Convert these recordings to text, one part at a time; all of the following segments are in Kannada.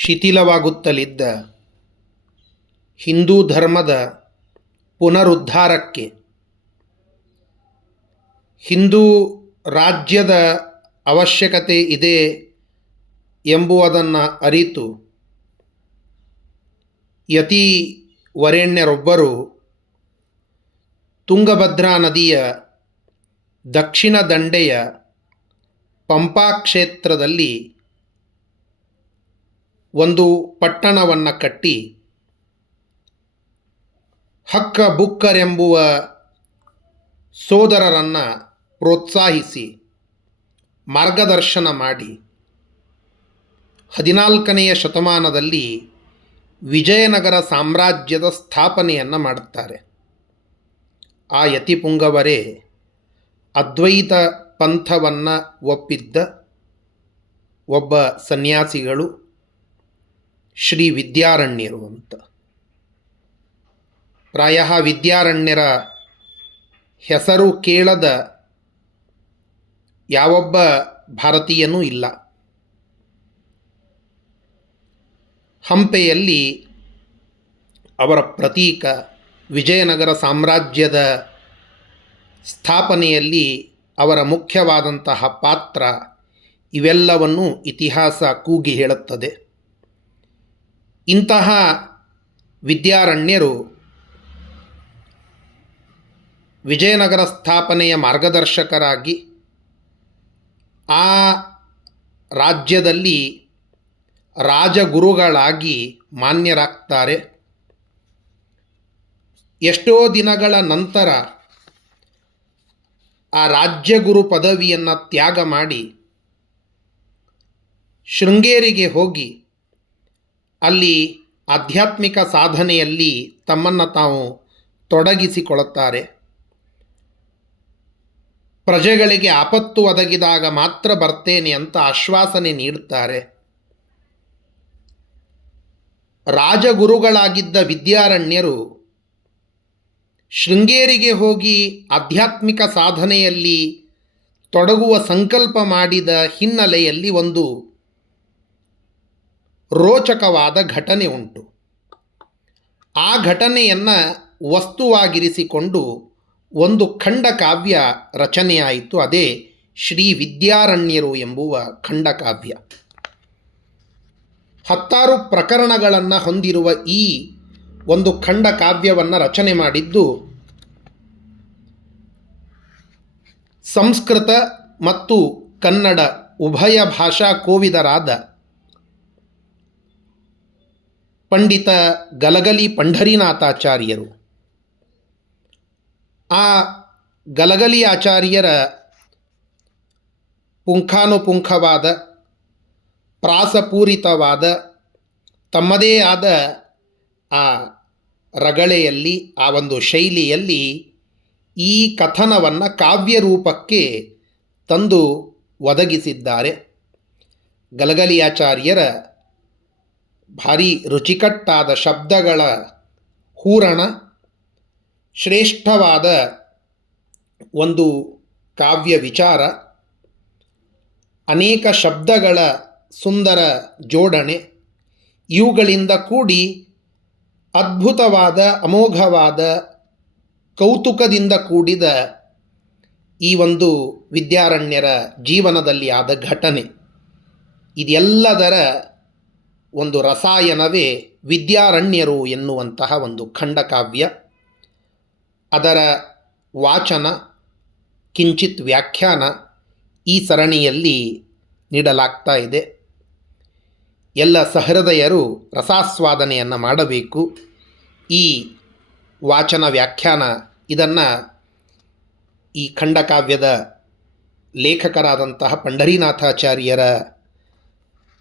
ಶಿಥಿಲವಾಗುತ್ತಲಿದ್ದ ಹಿಂದೂ ಧರ್ಮದ ಪುನರುದ್ಧಾರಕ್ಕೆ, ಹಿಂದೂ ರಾಜ್ಯದ ಅವಶ್ಯಕತೆ ಇದೆ ಎಂಬುದನ್ನು ಅರಿತು ಯತಿ ವರೇಣ್ಯರೊಬ್ಬರು ತುಂಗಭದ್ರಾ ನದಿಯ ದಕ್ಷಿಣ ದಂಡೆಯ ಪಂಪಾ ಕ್ಷೇತ್ರದಲ್ಲಿ ಒಂದು ಪಟ್ಟಣವನ್ನು ಕಟ್ಟಿ ಹಕ್ಕ ಬುಕ್ಕರೆಂಬುವ ಸೋದರರನ್ನು ಪ್ರೋತ್ಸಾಹಿಸಿ ಮಾರ್ಗದರ್ಶನ ಮಾಡಿ 14ನೆಯ ಶತಮಾನದಲ್ಲಿ ವಿಜಯನಗರ ಸಾಮ್ರಾಜ್ಯದ ಸ್ಥಾಪನೆಯನ್ನು ಮಾಡುತ್ತಾರೆ. ಆ ಯತಿಪುಂಗವರೇ ಅದ್ವೈತ ಪಂಥವನ್ನು ಒಪ್ಪಿದ್ದ ಒಬ್ಬ ಸನ್ಯಾಸಿಗಳು ಶ್ರೀ ವಿದ್ಯಾರಣ್ಯರು ಅಂತ. ಪ್ರಾಯ ವಿದ್ಯಾರಣ್ಯರ ಹೆಸರು ಕೇಳದ ಯಾವೊಬ್ಬ ಭಾರತೀಯನೂ ಇಲ್ಲ. ಹಂಪೆಯಲ್ಲಿ ಅವರ ಪ್ರತೀಕ, ವಿಜಯನಗರ ಸಾಮ್ರಾಜ್ಯದ ಸ್ಥಾಪನೆಯಲ್ಲಿ ಅವರ ಮುಖ್ಯವಾದಂತಹ ಪಾತ್ರ, ಇವೆಲ್ಲವನ್ನು ಇತಿಹಾಸ ಕೂಗಿ ಹೇಳುತ್ತದೆ. ಇಂತಹ ವಿದ್ಯಾರಣ್ಯರು ವಿಜಯನಗರ ಸ್ಥಾಪನೆಯ ಮಾರ್ಗದರ್ಶಕರಾಗಿ ಆ ರಾಜ್ಯದಲ್ಲಿ ರಾಜಗುರುಗಳಾಗಿ ಮಾನ್ಯರಾಗ್ತಾರೆ. ಎಷ್ಟೋ ದಿನಗಳ ನಂತರ ಆ ರಾಜ್ಯಗುರು ಪದವಿಯನ್ನು ತ್ಯಾಗ ಮಾಡಿ ಶೃಂಗೇರಿಗೆ ಹೋಗಿ ಅಲ್ಲಿ ಆಧ್ಯಾತ್ಮಿಕ ಸಾಧನೆಯಲ್ಲಿ ತಮ್ಮನ್ನು ತಾವು ತೊಡಗಿಸಿಕೊಳ್ಳುತ್ತಾರೆ. ಪ್ರಜೆಗಳಿಗೆ ಆಪತ್ತು ಒದಗಿದಾಗ ಮಾತ್ರ ಬರ್ತೇನೆ ಅಂತ ಆಶ್ವಾಸನೆ ನೀಡುತ್ತಾರೆ. ರಾಜಗುರುಗಳಾಗಿದ್ದ ವಿದ್ಯಾರಣ್ಯರು ಶೃಂಗೇರಿಗೆ ಹೋಗಿ ಆಧ್ಯಾತ್ಮಿಕ ಸಾಧನೆಯಲ್ಲಿ ತೊಡಗುವ ಸಂಕಲ್ಪ ಮಾಡಿದ ಹಿನ್ನೆಲೆಯಲ್ಲಿ ಒಂದು ರೋಚಕವಾದ ಘಟನೆ ಉಂಟು. ಆ ಘಟನೆಯನ್ನು ವಸ್ತುವಾಗಿರಿಸಿಕೊಂಡು ಒಂದು ಖಂಡಕಾವ್ಯ ರಚನೆಯಾಯಿತು. ಅದೇ ಶ್ರೀ ವಿದ್ಯಾರಣ್ಯರು ಎಂಬುವ ಖಂಡಕಾವ್ಯ. 16 ಪ್ರಕರಣಗಳನ್ನು ಹೊಂದಿರುವ ಈ ಒಂದು ಖಂಡಕಾವ್ಯವನ್ನು ರಚನೆ ಮಾಡಿದ್ದು ಸಂಸ್ಕೃತ ಮತ್ತು ಕನ್ನಡ ಉಭಯ ಭಾಷಾ ಕೋವಿದರಾದ ಪಂಡಿತ ಗಲಗಲಿ ಪಂಢರೀನಾಥಾಚಾರ್ಯರು. ಆ ಗಲಗಲಿ ಆಚಾರ್ಯರ ಪುಂಖಾನುಪುಂಖವಾದ ಪ್ರಾಸಪೂರಿತವಾದ ತಮ್ಮದೇ ಆದ ಆ ರಗಳೆಯಲ್ಲಿ, ಆ ಒಂದು ಶೈಲಿಯಲ್ಲಿ ಈ ಕಥನವನ್ನು ಕಾವ್ಯ ರೂಪಕ್ಕೆ ತಂದು ಒದಗಿಸಿದ್ದಾರೆ. ಗಲಗಲಿ ಆಚಾರ್ಯರ ಭಾರಿ ರುಚಿಕಟ್ಟಾದ ಶಬ್ದಗಳ ಹೂರಣ, ಶ್ರೇಷ್ಠವಾದ ಒಂದು ಕಾವ್ಯ ವಿಚಾರ, ಅನೇಕ ಶಬ್ದಗಳ ಸುಂದರ ಜೋಡಣೆ, ಇವುಗಳಿಂದ ಕೂಡಿ ಅದ್ಭುತವಾದ ಅಮೋಘವಾದ ಕೌತುಕದಿಂದ ಕೂಡಿದ ಈ ಒಂದು ವಿದ್ಯಾರಣ್ಯರ ಜೀವನದಲ್ಲಿ ಆದ ಘಟನೆ, ಇದೆಲ್ಲದರ ಒಂದು ರಸಾಯನವೇ ವಿದ್ಯಾರಣ್ಯರು ಎನ್ನುವಂತಹ ಒಂದು ಖಂಡಕಾವ್ಯ. ಅದರ ವಾಚನ, ಕಿಂಚಿತ್ ವ್ಯಾಖ್ಯಾನ ಈ ಸರಣಿಯಲ್ಲಿ ನೀಡಲಾಗ್ತಾ ಇದೆ. ಎಲ್ಲ ಸಹೃದಯರು ರಸಾಸ್ವಾದನೆಯನ್ನು ಮಾಡಬೇಕು. ಈ ವಾಚನ ವ್ಯಾಖ್ಯಾನ ಇದನ್ನು ಈ ಖಂಡಕಾವ್ಯದ ಲೇಖಕರಾದಂತಹ ಪಂಢರೀನಾಥಾಚಾರ್ಯರ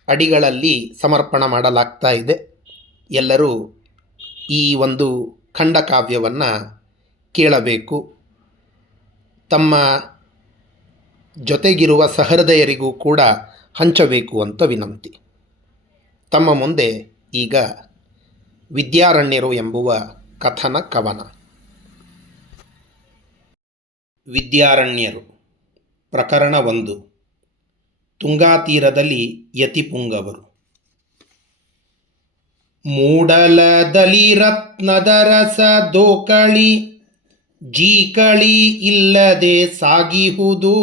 ಅಡಿಗಳಲ್ಲಿ ಸಮರ್ಪಣ ಮಾಡಲಾಗ್ತಾ ಇದೆ. ಎಲ್ಲರೂ ಈ ಒಂದು ಖಂಡಕಾವ್ಯವನ್ನು ಕೇಳಬೇಕು. ತಮ್ಮ ಜೊತೆಗಿರುವ ಸಹೃದಯರಿಗೂ ಕೂಡ ಹಂಚಬೇಕು ಅಂತ ವಿನಂತಿ. ತಮ್ಮ ಮುಂದೆ ಈಗ ವಿದ್ಯಾರಣ್ಯರು ಎಂಬುವ ಕಥನ ಕವನ. ವಿದ್ಯಾರಣ್ಯರು ಪ್ರಕರಣ 1. ತುಂಗಾತೀರದಲ್ಲಿ ಯತಿಪುಂಗವರು. ಮೂಡಲದಲ್ಲಿ ರತ್ನದ ರಸ ದೋಕಳಿ ಜೀಕಳಿ ಇಲ್ಲದೆ ಸಾಗಿಹುದು,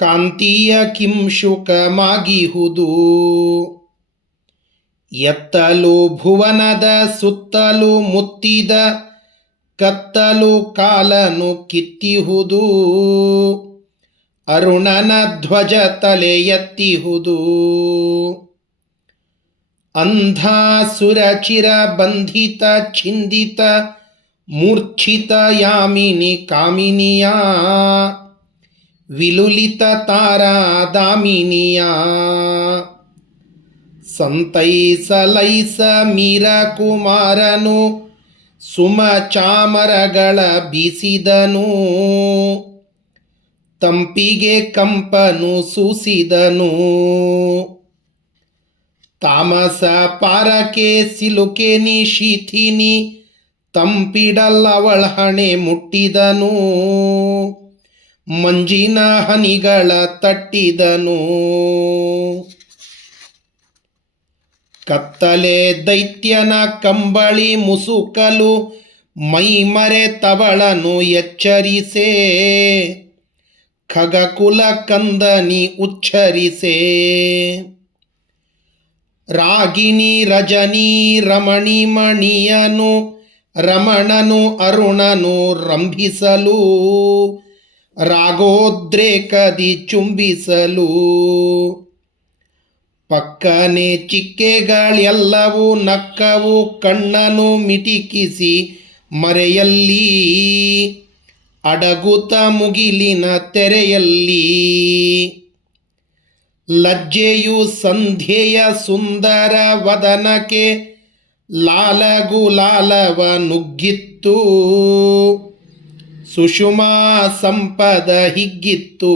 ಕಾಂತಿಯ ಕಿಂಶುಕಮಾಗಿಹುದು. ಎತ್ತಲು ಭುವನದ ಸುತ್ತಲೂ ಮುತ್ತಿದ ಕತ್ತಲು ಕಾಲನು ಕಿತ್ತಿಹುದು, ಅರುಣನ ಧ್ವಜ ತಲೆ ಎತ್ತಿಹುದು. ಅಂಧಾಸುರ ಚಿರ ಬಂಧಿತ ಛಿಂದಿತ ಮೂರ್ಛಿತ ಯಾಮಿನಿ ಕಾಮಿನಿಯ, ವಿಲುಲಿತ ತಾರಾ ದಾಮಿನಿಯ. ಸಂತೈಸಲೈಸ ಮೀರ ಕುಮಾರನು ಸುಮ ಚಾಮರಗಳ ಬೀಸಿದನು, ತಂಪಿಗೆ ಕಂಪನು ಸೂಸಿದನು. ತಾಮಸ ಪಾರಕೆ ಸಿಲುಕೆನಿ ಶೀಥಿನಿ ತಂಪಿಡಲ್ಲವಳ ಹಣೆ ಮುಟ್ಟಿದನು, ಮಂಜಿನ ಹನಿಗಳ ತಟ್ಟಿದನು. ಕತ್ತಲೆ ದೈತ್ಯನ ಕಂಬಳಿ ಮುಸುಕಲು ಮೈಮರೆತವಳನು ಎಚ್ಚರಿಸೆ, ಖಗಕುಲ ಕಂದನಿ ಉಚ್ಚರಿಸೆ. ರಾಗಿಣಿ ರಜನಿ ರಮಣಿ ಮಣಿಯನು ರಮಣನು ಅರುಣನು ರಂಭಿಸಲು, ರಾಗೋದ್ರೇಕದಿ ಚುಂಬಿಸಲು. ಪಕ್ಕನೆ ಚಿಕ್ಕೆಗಳೆಲ್ಲವೂ ನಕ್ಕವು ಕಣ್ಣನು ಮಿಟಿಕಿಸಿ ಮರೆಯಲ್ಲಿ, ಅಡಗುತ ಮುಗಿಲಿನ ತೆರೆಯಲ್ಲಿ. ಲಜ್ಜೆಯು ಸಂಧ್ಯೆಯ ಸುಂದರ ವದನಕ್ಕೆ ಲಾಲಗುಲಾಲವ ನುಗ್ಗಿತ್ತು, ಸುಷುಮಾ ಸಂಪದ ಹಿಗ್ಗಿತ್ತು.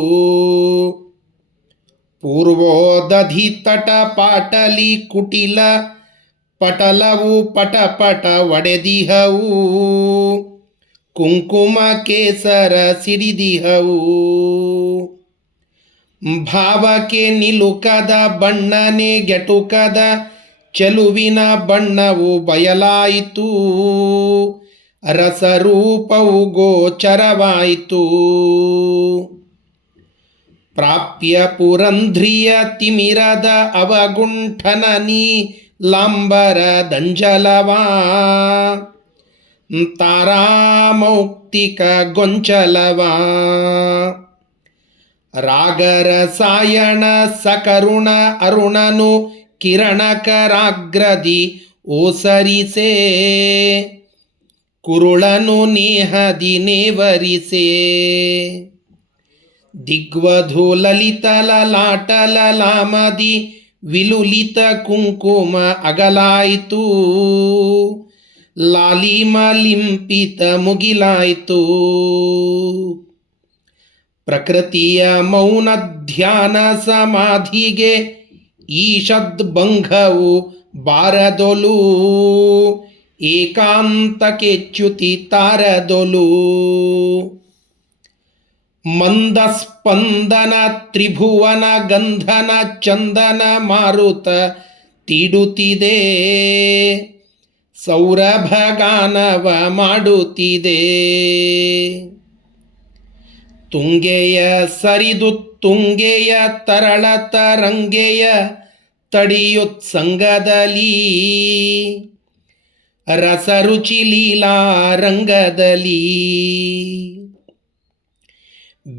ಪೂರ್ವೋದಧಿ ತಟ ಪಾಟಲಿ ಕುಟಿಲ ಪಟಲವು ಪಟಪಟ ಒಡೆದಿಹವು, ಕುಂಕುಮ ಕೇಸರ ಸಿಡಿದಿಹವು. ಭಾವಕ್ಕೆ ನಿಲುಕದ ಬಣ್ಣನೆ ಗೆಟುಕದ ಚೆಲುವಿನ ಬಣ್ಣವು ಬಯಲಾಯಿತು, ರಸರೂಪವು ಗೋಚರವಾಯಿತು. ಪ್ರಾಪ್ಯ ಪುರಂಧ್ರಿಯ ತಿಮಿರದ ಅವಗುಂಠನ ನೀಲಾಂಬರ ದಂಜಲವಾ, ತಾರಾಮೌಕ್ತಿಕ ಗೊಂಚಲವಾ. ರಾಗರಸಾಯಣ ಸಕರುಣ ಅರುಣನು ಕಿರಣಕರಾಗ್ರದಿ ಓಸರಿಸೆ, ಕುರುಳನು ನೇಹದಿ ನೇವರಿಸೆ. ದಿಗ್ವಧು ಲಲಿತ ಲಲಾಟ ಲಲಾಮದಿ ವಿಲುಲಿತ ಕುಂಕುಮ ಅಗಲಾಯಿತು, ಲಾಲಿಮ ಲಿಂಪಿತ ಮುಗಿಲಾಯಿತು. ಪ್ರಕೃತಿಯ ಮೌನ ಧ್ಯಾನ ಸಮಾಧಿಗೆ ಈಷದ್ಭಂಗವು ಬಾರದೊಲು, ಏಕಾಂತಕ್ಕೆ ಚ್ಯುತಿ ತಾರದೊಲು. ಮಂದಸ್ಪಂದನ ತ್ರಿಭುವನ ಗಂಧನ ಚಂದನ ಮಾರುತ ತೀಡುತ್ತಿದೆ, ಸೌರಭಗಾನವ ಮಾಡುತ್ತಿದೆ. ತುಂಗೆಯ ಸರಿದು ತುಂಗೆಯ ತರಳ ತರಂಗೆಯ ತಡಿಯುತ್ಸಂಗದಲ್ಲಿ, ರಸರುಚಿ ಲೀಲಾ ರಂಗದಲ್ಲಿ.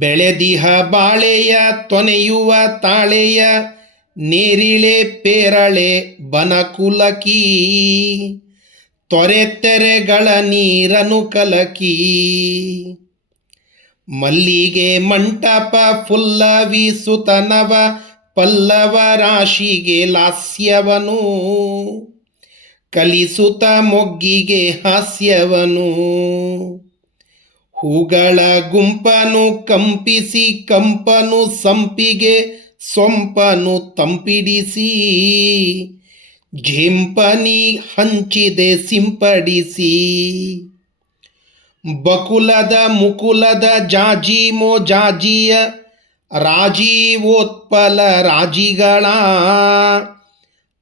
ಬೆಳೆದಿಹ ಬಾಳೆಯ ತೊನೆಯುವ ತಾಳೆಯ ನೇರಿಳೆ ಪೇರಳೆ ಬನಕುಲಕಿ, ತೊರೆತೆರೆಗಳ ನೀರನು ಕಲಕಿ. ಮಲ್ಲಿಗೆ ಮಂಟಪ ಫುಲ್ಲವಿಸುತನವ ಪಲ್ಲವ ರಾಶಿಗೆ ಲಾಸ್ಯವನು, ಕಲಿಸುತ್ತ ಮೊಗ್ಗಿಗೆ ಹಾಸ್ಯವನು. ಹೂಗಳ ಗುಂಪನು ಕಂಪಿಸಿ ಕಂಪನು ಸಂಪಿಗೆ ಸೊಂಪನು ತಂಪಿಡಿಸಿ, ಝೇಂಪನಿ ಹಂಚಿದೆ ಸಿಂಪಡಿಸಿ. ಬಕುಲದ ಮುಕುಲದ ಜಾಜಿ ಜಾಜಿಯ ರಾಜೀವೋತ್ಪಲ ರಾಜಿಗಳ,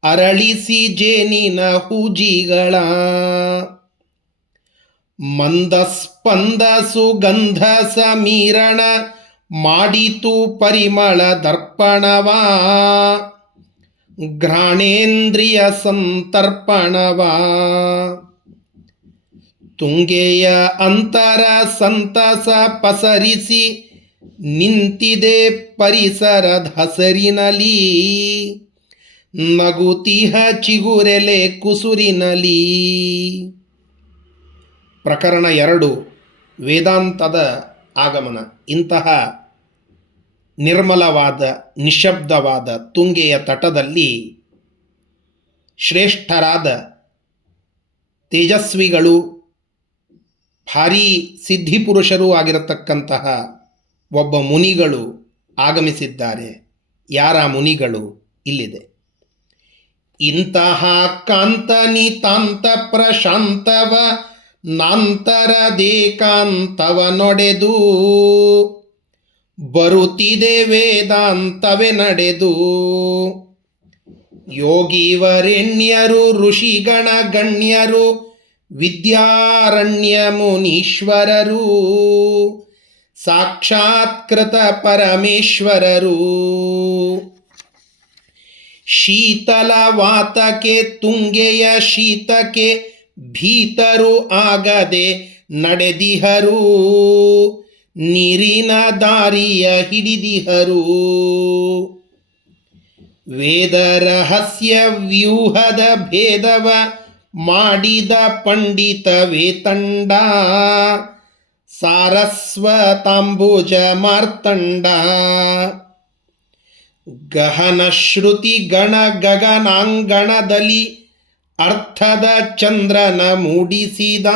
ಅರಳಿಸಿ ಜೇನಿನ ಹೂಜಿಗಳ ಮಂದಸ್ಪಂದ ಸುಗಂಧ ಸಮೀರಣ ಮಾಡಿತು ಪರಿಮಳ ದರ್ಪಣವಾ ಘ್ರಾಣೇಂದ್ರಿಯ ಸಂತರ್ಪಣವಾ ತುಂಗೆಯ ಅಂತರ ಸಂತಸ ಪಸರಿಸಿ ನಿಂತಿದೆ ಪರಿಸರದ ಹಸರಿನಲಿ ನಗುತಿಹ ಚಿಗುರೆಲೆ ಕುಸುರಿನಲಿ. ಪ್ರಕರಣ 2 ವೇದಾಂತದ ಆಗಮನ. ಇಂತಹ ನಿರ್ಮಲವಾದ ನಿಶಬ್ದವಾದ ತುಂಗೆಯ ತಟದಲ್ಲಿ ಶ್ರೇಷ್ಠರಾದ ತೇಜಸ್ವಿಗಳು ಭಾರೀ ಸಿದ್ಧಿಪುರುಷರೂ ಆಗಿರತಕ್ಕಂತಹ ಒಬ್ಬ ಮುನಿಗಳು ಆಗಮಿಸಿದ್ದಾರೆ. ಯಾರ ಮುನಿಗಳು? ಇಲ್ಲಿದೆ. ಇಂತಹ ಕಾಂತ ನಿತಾಂತ ಪ್ರಶಾಂತವ ನಾಂತರದೇಕಾಂತವ ನೊಡೆದು ಬರುತ್ತಿದೆ ವೇದಾಂತವೇ ನಡೆದು ಯೋಗಿವರೆಣ್ಯರು ಋಷಿಗಣ ಗಣ್ಯರು ವಿದ್ಯಾರಣ್ಯ ಮುನೀಶ್ವರರು ಸಾಕ್ಷಾತ್ಕೃತ ಪರಮೇಶ್ವರರು ಶೀತಲ ವಾತಕ್ಕೆ ತುಂಗೆಯ ಶೀತಕ್ಕೆ ಭೀತರು ಆಗದೆ ನಡೆದಿಹರು ನೀರಿನ ದಾರಿಯ ಹಿಡಿದಿಹರು ವೇದ ರಹಸ್ಯ ವ್ಯೂಹದ ಭೇದವ ಮಾಡಿದ ಪಂಡಿತ ವೇತಂಡ ಸಾರಸ್ವತಾಂಬುಜ ಮಾರ್ತಂಡ ಗಹನ ಶ್ರುತಿ ಗಣ ಗಗನಾಂಗಣದಲ್ಲಿ ಅರ್ಥದ ಚಂದ್ರನ ಮೂಡಿಸಿದ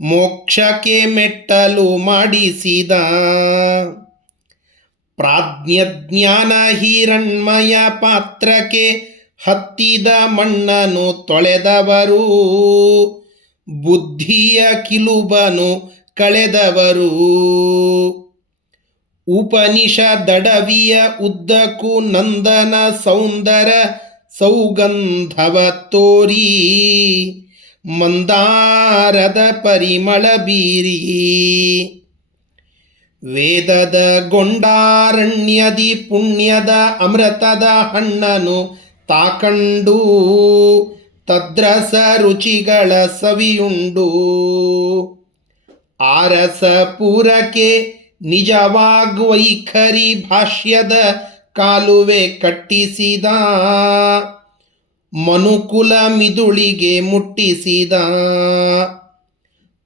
ಮೋಕ್ಷಕ್ಕೆ ಮೆಟ್ಟಲು ಮಾಡಿಸಿದ ಪ್ರಾಜ್ಞಜ್ಞಾನ ಹಿರಣ್ಮಯ ಪಾತ್ರಕ್ಕೆ ಹತ್ತಿದ ಮಣ್ಣನು ತೊಳೆದವರು ಬುದ್ಧಿಯ ಕಿಲುಬನು ಕಳೆದವರು ಉಪನಿಷದಡವಿಯ ಉದ್ದಕ್ಕೂ ನಂದನ ಸೌಂದರ ಸೌಗಂಧವ ತೋರಿ ಮಂದಾರದ ಪರಿಮಳ ಬೀರಿ ವೇದದ ಗೊಂಡಾರಣ್ಯದಿ ಪುಣ್ಯದ ಅಮೃತದ ಹಣ್ಣನು ತಾಕಂಡು ತದ್ರಸ ರುಚಿಗಳ ಸವಿಯುಂಡು ಆರಸ ಪೂರಕ್ಕೆ ನಿಜವಾಗ್ವೈಖರಿ ಭಾಷ್ಯದ ಕಾಲುವೆ ಕಟ್ಟಿಸಿದ ಮನುಕುಲ ಮಿದುಳಿಗೆ ಮುಟ್ಟಿಸಿದ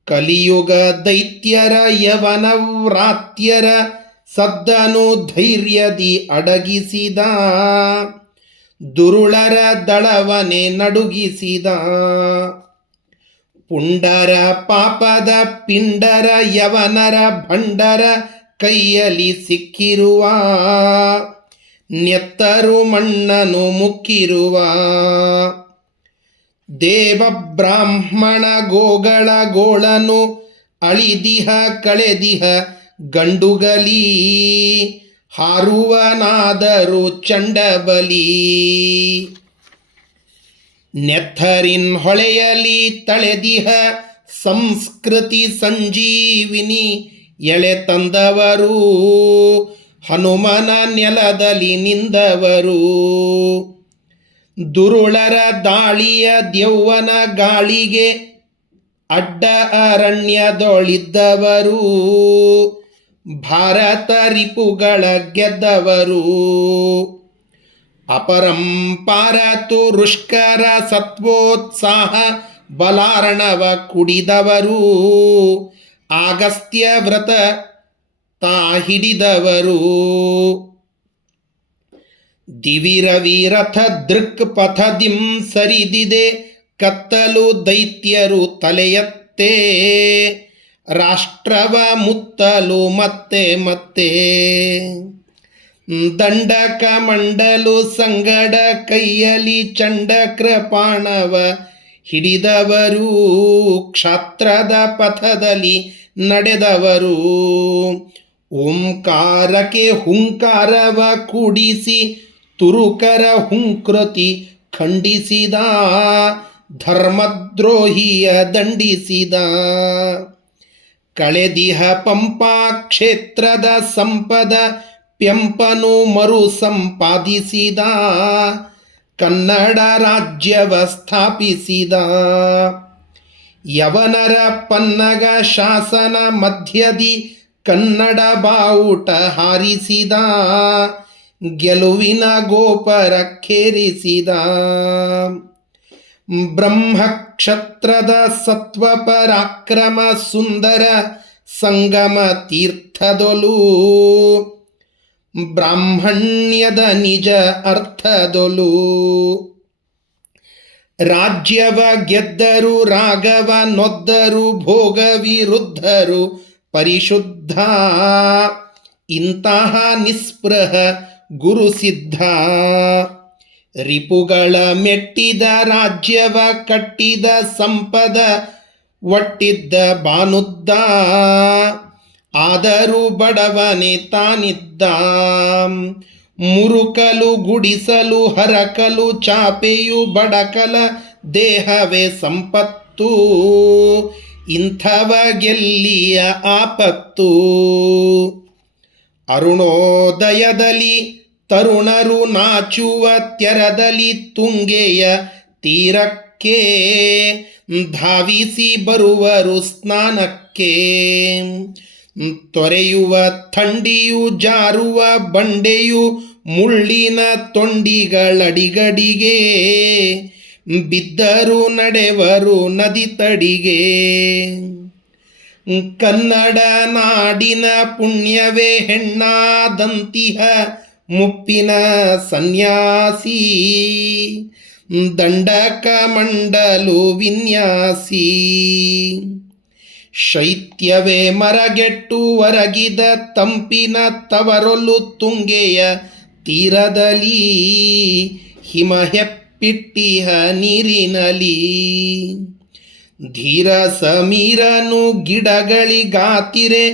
ಕಲಿಯುಗ ದೈತ್ಯರ ಯವನವ್ರಾತ್ಯರ ಸದ್ದನು ಧೈರ್ಯದಿ ಅಡಗಿಸಿದ ದುರುಳರ ದಳವನೆ ನಡುಗಿಸಿದ ಪುಂಡರ ಪಾಪದ ಪಿಂಡರ ಯವನರ ಭಂಡರ ಕೈಯಲ್ಲಿ ಸಿಕ್ಕಿರುವ ನೆತ್ತರು ಮಣ್ಣನು ಮುಕ್ಕಿರುವ ದೇವ ಬ್ರಾಹ್ಮಣ ಗೋಗಳ ಗೋಳನು ಅಳಿದಿಹ ಕಳೆದಿಹ ಗಂಡುಗಲಿ ಹಾರುವನಾದರೂ ಚಂಡಬಲಿ ನೆಥರಿನ್ ಹೊಳೆಯಲಿ ತಳೆದಿಹ ಸಂಸ್ಕೃತಿ ಸಂಜೀವಿನಿ ಎಳೆ ತಂದವರು ಹನುಮನ ನೆಲದಲ್ಲಿ ನಿಂದವರು ದುರುಳರ ದಾಳಿಯ ದೆವ್ವನ ಗಾಳಿಗೆ ಅಡ್ಡ ಅರಣ್ಯದೊಳಿದ್ದವರು ಭಾರತ ರಿಪುಗಳ ಗೆದ್ದವರು ಅಪರಂಪಾರ ತುರುಷ್ಕರ ಸತ್ವೋತ್ಸಾಹ ಬಲಾರ್ಣವ ಕುಡಿದವರು ಆಗಸ್ತ್ಯ ವ್ರತ ತಾ ಹಿಡಿದವರು ದಿವಿರವಿರಥ ದೃಕ್ ಪಥದಿಂ ಸರಿದಿದೆ ಕತ್ತಲು ದೈತ್ಯರು ತಲೆಯತ್ತೆ ರಾಷ್ಟ್ರವ ಮುತ್ತಲು ಮತ್ತೆ ಮತ್ತೆ ದಂಡಕ ಮಂಡಲು ಸಂಗಡ ಕೈಯಲಿ ಚಂಡ ಕೃಪಾಣವ ಹಿಡಿದವರು ಕ್ಷಾತ್ರದ ಪಥದಲ್ಲಿ ನಡೆದವರು ಓಂಕಾರಕ್ಕೆ ಹುಂಕಾರವ ಕೂಡಿಸಿ ತುರುಕರ ಹುಂಕೃತಿ ಖಂಡಿಸಿದ, ಧರ್ಮದ್ರೋಹಿಯ ದಂಡಿಸಿದ. ಕಳೆದಿಹ ಪಂಪಾ ಕ್ಷೇತ್ರದ ಸಂಪದ ಪೆಂಪನು ಮರು ಸಂಪಾದಿಸಿದ, ಕನ್ನಡ ರಾಜ್ಯವ ಸ್ಥಾಪಿಸಿದ. ಯವನರ ಪನ್ನಗ ಶಾಸನ ಮಧ್ಯದಿ ಕನ್ನಡ ಬಾವುಟ ಹಾರಿಸಿದ, ಗೆಲುವಿನ ಗೋಪುರಕ್ಕೇರಿಸಿದ. ಬ್ರಹ್ಮಕ್ಷತ್ರದ ಸತ್ವ ಪರಾಕ್ರಮ ಸುಂದರ ಸಂಗಮ ತೀರ್ಥದೊಲು, ಬ್ರಾಹ್ಮಣ್ಯದ ನಿಜ ಅರ್ಥದೊಲು. ರಾಜ್ಯವ ಗೆದ್ದರು ರಾಘವ ನೊದ್ದರು, ಭೋಗ ವಿರುದ್ಧರು ಪರಿಶುದ್ಧ. ಇಂತಹ ನಿಸ್ಪೃಹ ಗುರುಸಿದ್ಧ, ರಿಪುಗಳ ಮೆಟ್ಟಿದ ರಾಜ್ಯವ ಕಟ್ಟಿದ ಸಂಪದ ಒಟ್ಟಿದ್ದ ಬಾನುದ್ದ. ಆದರೂ ಬಡವನೆ ತಾನಿದ್ದ, ಮುರುಕಲು ಗುಡಿಸಲು ಹರಕಲು ಚಾಪೆಯು ಬಡಕಲ ದೇಹವೇ ಸಂಪತ್ತು. ಇಂಥವ ಗೆಲ್ಲಿಯ ಆಪತ್ತು. ಅರುಣೋದಯದಲ್ಲಿ ತರುಣರು ನಾಚುವ ತೆರದಲ್ಲಿ ತುಂಗೆಯ ತೀರಕ್ಕೆ, ಧಾವಿಸಿ ಬರುವರು ಸ್ನಾನಕ್ಕೆ. ತೊರೆಯುವ ಥಂಡಿಯು ಜಾರುವ ಬಂಡೆಯು ಮುಳ್ಳಿನ ತೊಂಡಿಗಳಡಿಗಡಿಗೆ, ಬಿದ್ದರು ನಡೆವರು ನದಿ ತಡಿಗೆ. ಕನ್ನಡ ನಾಡಿನ ಪುಣ್ಯವೇ ಹೆಣ್ಣಾದಂತಿಹ ಮುಪ್ಪಿನ ಸನ್ಯಾಸಿ, ದಂಡಕ ಮಂಡಲು ವಿನ್ಯಾಸಿ. ಶೈತ್ಯವೇ ಮರಗೆಟ್ಟು ಒರಗಿದ ತಂಪಿನ ತವರೊಲು ತುಂಗೆಯ ತೀರದಲ್ಲಿ, ಹಿಮ ಹೆಪ್ಪಿಟ್ಟಿಹ ನೀರಿನಲಿ. ಧೀರ ಸಮೀರನು ಗಿಡಗಳಿಗಾತಿರೆ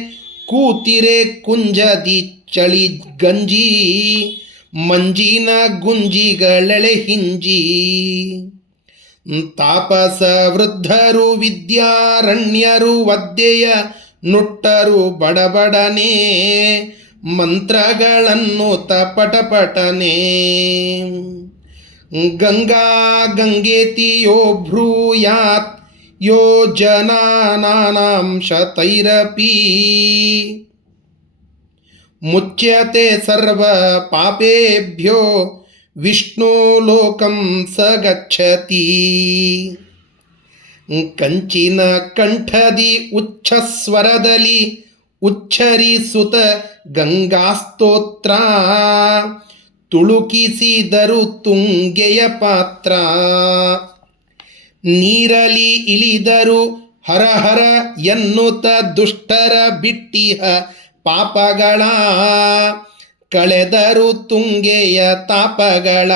ಕೂತಿರೆ ಕುಂಜದಿ ಚಳಿ ಗಂಜಿ, ಮಂಜಿನ ಗುಂಜಿಗಳೆಳೆ ಹಿಂಜಿ. ತಾಪಸ ವೃದ್ಧರು ವಿದ್ಯಾರಣ್ಯರು ಒದ್ದೆಯ ನುಟ್ಟರು ಬಡಬಡನೆ, ಮಂತ್ರಗಳನ್ನು ತಪಟಪಟನೆ. ಗಂಗಾ ಗಂಗೇತಿ ಯೋ ಭ್ರೂಯಾತ್ ಯೋ ಜನಾನಾಂ ಶತೈರಪಿ, ಮುಚ್ಯತೆ ಸರ್ವ ಪಾಪೇಭ್ಯೋ ವಿಷ್ಣು ಲೋಕಂ ಸ ಗಚ್ಚತಿ. ಕಂಚಿನ ಕಂಠದಿ ಉಚ್ಛಸ್ವರದಲ್ಲಿ ಉಚ್ಚರಿಸುತ್ತ ಗಂಗಾಸ್ತೋತ್ರ, ತುಳುಕಿಸಿದರು ತುಂಗೆಯ ಪಾತ್ರ. ನೀರಲಿ ಇಳಿದರು ಹರ ಹರ ಎನ್ನುತ್ತ ದುಷ್ಟರ ಬಿಟ್ಟಿಹ ಪಾಪಗಳ, ಕಳೆದರು ತುಂಗೆಯ ತಾಪಗಳ.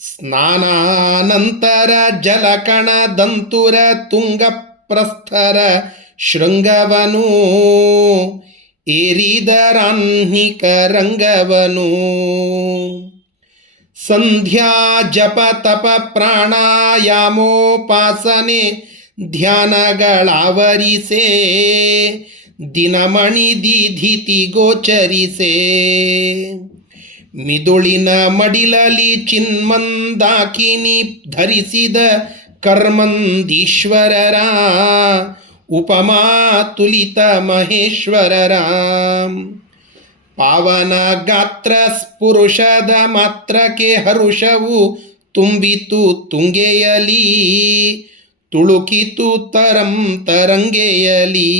ಸ್ನಾನಾನಂತರ ಜಲಕಣದಂತುರ ತುಂಗ ಪ್ರಸ್ಥರ ಶೃಂಗವನು, ಏರಿದರಾಹ್ನಿಕ ರಂಗವನು. ಸಂಧ್ಯಾ ಜಪ ತಪ ಪ್ರಾಣಾಯಾಮೋಪಾಸನೆ ಧ್ಯಾನಗಳಾವರಿಸೆ, ದಿನಮಣಿ ದೀಧಿತಿ ಗೋಚರಿಸೆ. ಮಿದುಳಿನ ಮಡಿಲಲಿ ಚಿನ್ಮಂದಾಕಿನಿ ಧರಿಸಿದ ಕರ್ಮಂದೀಶ್ವರರ, ಉಪಮಾ ತುಲಿತ ಮಹೇಶ್ವರರ. ಪಾವನ ಗಾತ್ರ ಸ್ಪುರುಷದ ಮಾತ್ರಕ್ಕೆ ಹರುಷವು ತುಂಬಿತು ತುಂಗೆಯಲಿ, ತುಳುಕಿತು ತರಂ ತರಂಗೆಯಲಿ.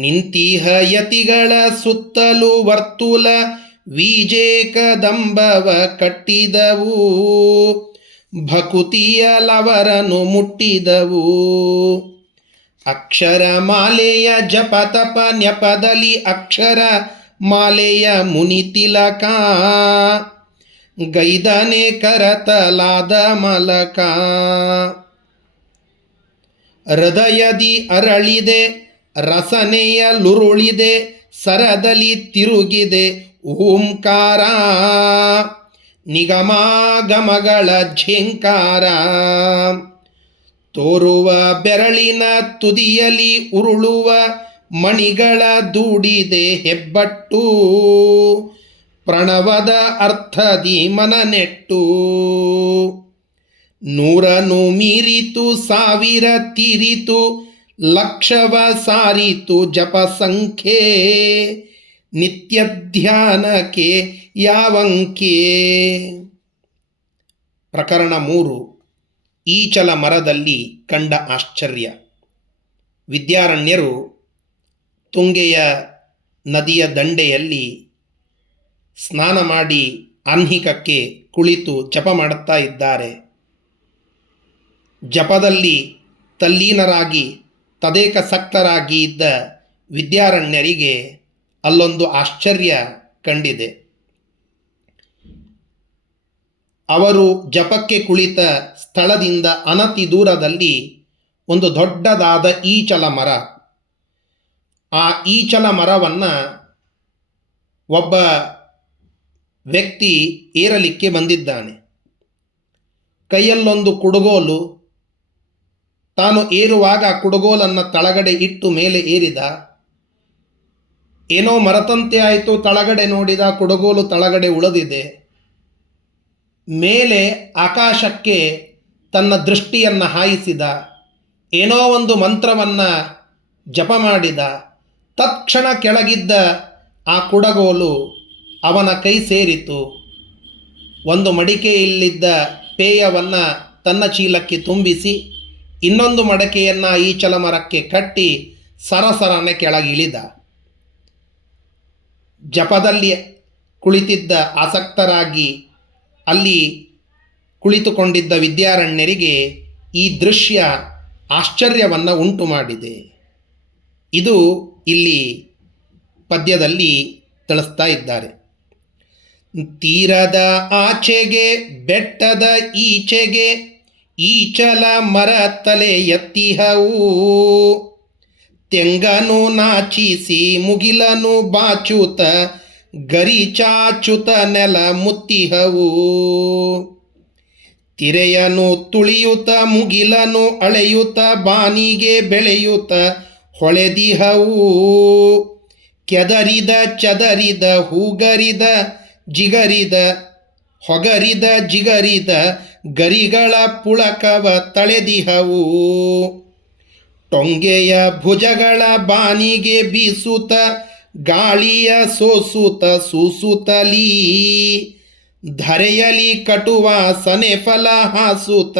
ನಿಂತಿಹ ಯತಿಗಳ ಸುತ್ತಲೂ ವರ್ತುಲ ವೀಜೇಕದಂಬವ ಕಟ್ಟಿದವು, ಭಕುತಿಯಲವರನು ಮುಟ್ಟಿದವು. ಅಕ್ಷರ ಮಾಲೆಯ ಜಪ ತಪ ನೆಪದಲ್ಲಿ ಅಕ್ಷರ ಮಾಲೆಯ ಮುನಿತಿಲಕ, ಗೈದನೆ ಕರತಲಾದ ಮಲಕ. ಹೃದಯದಿ ಅರಳಿದೆ ರಸನೆಯ ಲುರುಳಿದೆ, ಸರದಲ್ಲಿ ತಿರುಗಿದೆ ಓಂಕಾರ ನಿಗಮಾಗಮಗಳ ಝೇಂಕಾರ ತೋರುವ ಬೆರಳಿನ ತುದಿಯಲಿ ಉರುಳುವ ಮಣಿಗಳ ದೂಡಿದೆ ಹೆಬ್ಬಟ್ಟು ಪ್ರಣವದ ಅರ್ಥದಿ ಮನನೆಟ್ಟು ನೂರನು ಮೀರಿತು ಸಾವಿರ ತೀರಿತು ಲಕ್ಷವ ಸಾರಿತು ಜಪ ಸಂಖ್ಯೆ ನಿತ್ಯ ಧ್ಯಾನಕ್ಕೆ ಯಾವಂಕೆ. ಪ್ರಕರಣ 3. ಈಚಲ ಮರದಲ್ಲಿ ಕಂಡ ಆಶ್ಚರ್ಯ. ವಿದ್ಯಾರಣ್ಯರು ತುಂಗೆಯ ನದಿಯ ದಂಡೆಯಲ್ಲಿ ಸ್ನಾನ ಮಾಡಿ ಆಹ್ನಿಕಕ್ಕೆ ಕುಳಿತು ಜಪ ಮಾಡುತ್ತಾ ಇದ್ದಾರೆ. ಜಪದಲ್ಲಿ ತಲ್ಲೀನರಾಗಿ ತದೇಕಸಕ್ತರಾಗಿ ಇದ್ದ ವಿದ್ಯಾರಣ್ಯರಿಗೆ ಅಲ್ಲೊಂದು ಆಶ್ಚರ್ಯ ಕಂಡಿದೆ. ಅವರು ಜಪಕ್ಕೆ ಕುಳಿತ ಸ್ಥಳದಿಂದ ಅನತಿ ದೂರದಲ್ಲಿ ಒಂದು ದೊಡ್ಡದಾದ ಈಚಲ ಮರ. ಆ ಈಚಲ ಮರವನ್ನು ಒಬ್ಬ ವ್ಯಕ್ತಿ ಏರಲಿಕ್ಕೆ ಬಂದಿದ್ದಾನೆ. ಕೈಯಲ್ಲೊಂದು ಕುಡುಗೋಲು. ತಾನು ಏರುವಾಗ ಕುಡುಗೋಲನ್ನು ತಳಗಡೆ ಇಟ್ಟು ಮೇಲೆ ಏರಿದ. ಏನೋ ಮರತಂತೆ ಆಯಿತು. ತಳಗಡೆ ನೋಡಿದ, ಕುಡುಗೋಲು ತಳಗಡೆ ಉಳಿದಿದೆ. ಮೇಲೆ ಆಕಾಶಕ್ಕೆ ತನ್ನ ದೃಷ್ಟಿಯನ್ನು ಹಾಯಿಸಿದ. ಏನೋ ಒಂದು ಮಂತ್ರವನ್ನು ಜಪ ಮಾಡಿದ. ತತ್ಕ್ಷಣ ಕೆಳಗಿದ್ದ ಆ ಕುಡಗೋಲು ಅವನ ಕೈ ಸೇರಿತು. ಒಂದು ಮಡಿಕೆಯಲ್ಲಿದ್ದ ಪೇಯವನ್ನು ತನ್ನ ಚೀಲಕ್ಕೆ ತುಂಬಿಸಿ ಇನ್ನೊಂದು ಮಡಕೆಯನ್ನು ಈಚಲ ಮರಕ್ಕೆ ಕಟ್ಟಿ ಸರಸರನೆ ಕೆಳಗಿಳಿದ. ಜಪದಲ್ಲಿ ಕುಳಿತಿದ್ದ ಆಸಕ್ತರಾಗಿ ಅಲ್ಲಿ ಕುಳಿತುಕೊಂಡಿದ್ದ ವಿದ್ಯಾರಣ್ಯರಿಗೆ ಈ ದೃಶ್ಯ ಆಶ್ಚರ್ಯವನ್ನು ಉಂಟು ಮಾಡಿದೆ. ಇದು ಇಲ್ಲಿ ಪದ್ಯದಲ್ಲಿ ತಿಳಿಸ್ತಾ ಇದ್ದಾರೆ. ತೀರದ ಆಚೆಗೆ ಬೆಟ್ಟದ ಈಚೆಗೆ ಈಚಲ ಮರ ತಲೆ ಎತ್ತಿಹವು ತೆಂಗನು ನಾಚಿಸಿ ಮುಗಿಲನು ಬಾಚುತ ಗರಿಚಾಚುತ ನೆಲ ಮುತ್ತಿಹವು ತಿರೆಯನು ತುಳಿಯುತ ಮುಗಿಲನು ಅಳೆಯುತ ಬಾನಿಗೆ ಬೆಳೆಯುತ ಹೊಳೆದಿಹವು ಕೆದರಿದ ಚದರಿದ ಹೂಗರಿದ ಜಿಗರಿದ ಹೊಗರಿದ ಜಿಗರಿದ ಗರಿಗಳ ಪುಳಕವ ತಳೆದಿಹವು ಟೊಂಗೆಯ ಭುಜಗಳ ಬಾನಿಗೆ ಬೀಸುತ್ತ ಗಾಳಿಯ ಸೋಸುತ್ತ ಸೂಸುತ್ತಲೀ ಧರೆಯಲಿ ಕಟುವಾಸನೆ ಫಲ ಹಾಸುತ್ತ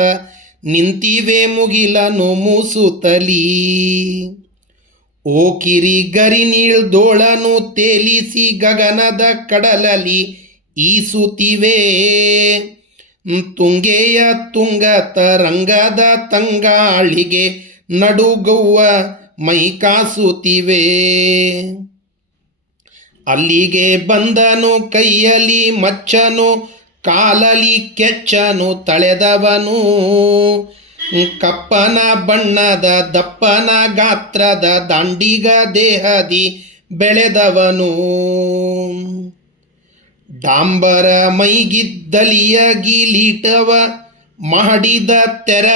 ನಿಂತಿವೆ ಮುಗಿಲನು ಮೂಸುತ್ತಲೀ ಓ ಕಿರಿ ಗರಿ ನೀಳ್ದೋಳನು ತೇಲಿಸಿ ಗಗನದ ಕಡಲಲಿ ಈಸುತ್ತಿವೆ ತುಂಗೆಯ ತುಂಗ ತರಂಗದ ತಂಗಾಳಿಗೆ ನಡುಗವ್ವ ಮೈ ಕಾಸುತ್ತಿವೆ ಅಲ್ಲಿಗೆ ಬಂದನು ಕೈಯಲಿ ಮಚ್ಚನು ಕಾಲಲಿ ಕೆಚ್ಚನು ತಳೆದವನು ಕಪ್ಪನ ಬಣ್ಣದ ದಪ್ಪನ ಗಾತ್ರದ ದಾಂಡಿಗ ದೇಹದಿ ಬೆಳೆದವನು ಡಾಂಬರ ಮೈಗಿದ್ದಲಿಯ ಗೀಲೀಟವ ಮಾಡಿದ ತೆರ